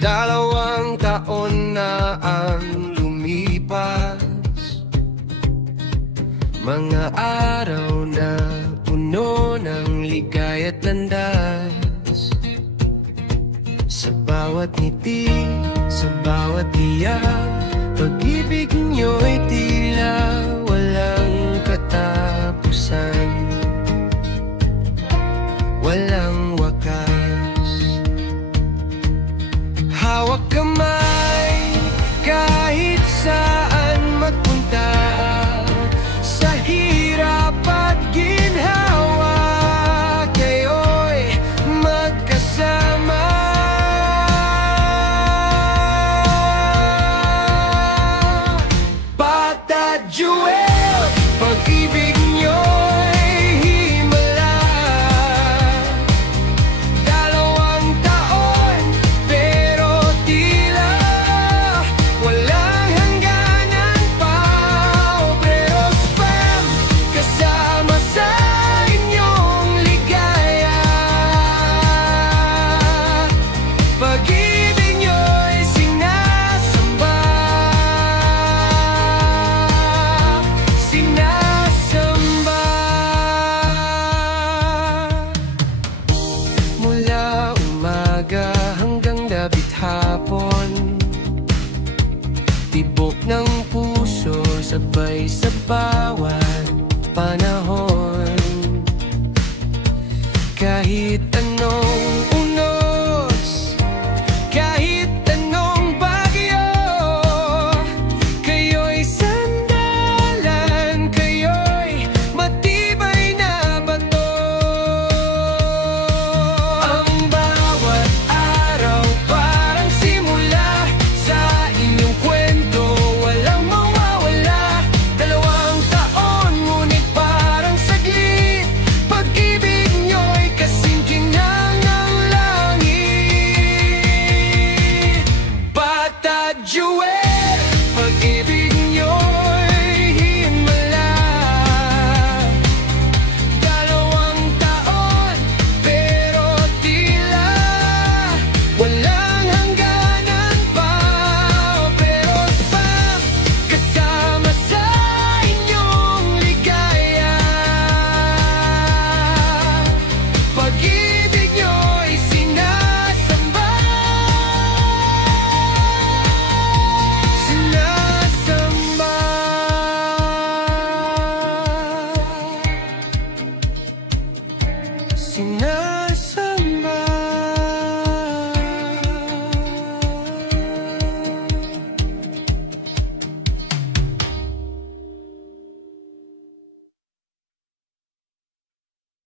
2 taon na ang lumipas, mga araw na puno ng ligaya't landas. Sa bawat ngiti, sa bawat tiyak, pag-ibig niyo'y tila walang katapusan, walang wakas. Hawak kamay kahit saan magpunta, sa hirap at ginhawa, kayo'y magkasama. Bata Jewel, pag-ibig niyo'y himala. 2 taon, pero tila walang hangganan pa. Obreros Fam, kasama sa inyong ligaya. Pag-ibig niyo'y sinasamba, sinasamba. Mula umaga hanggang labit hapon, tibok ng puso sabay sa bawat panahon. Kahit anong unos, kahit anong bagyo, kayo'y sandalan, kayo'y matibay na bato. Ang bawat araw parang simula sa inyong kwento, walang mawawala. 2 taon, ngunit parang saglit, pag-ibig niyo'y kasing kinang ng langit. Bata Jewel, pag-ibig niyo'y himala. 2 taon, pero tila walang hangganan pa. Obreros Fam, kasama sa inyong ligaya. Pag-ibig niyo'y sinasamba, sinasamba. Sinasamba.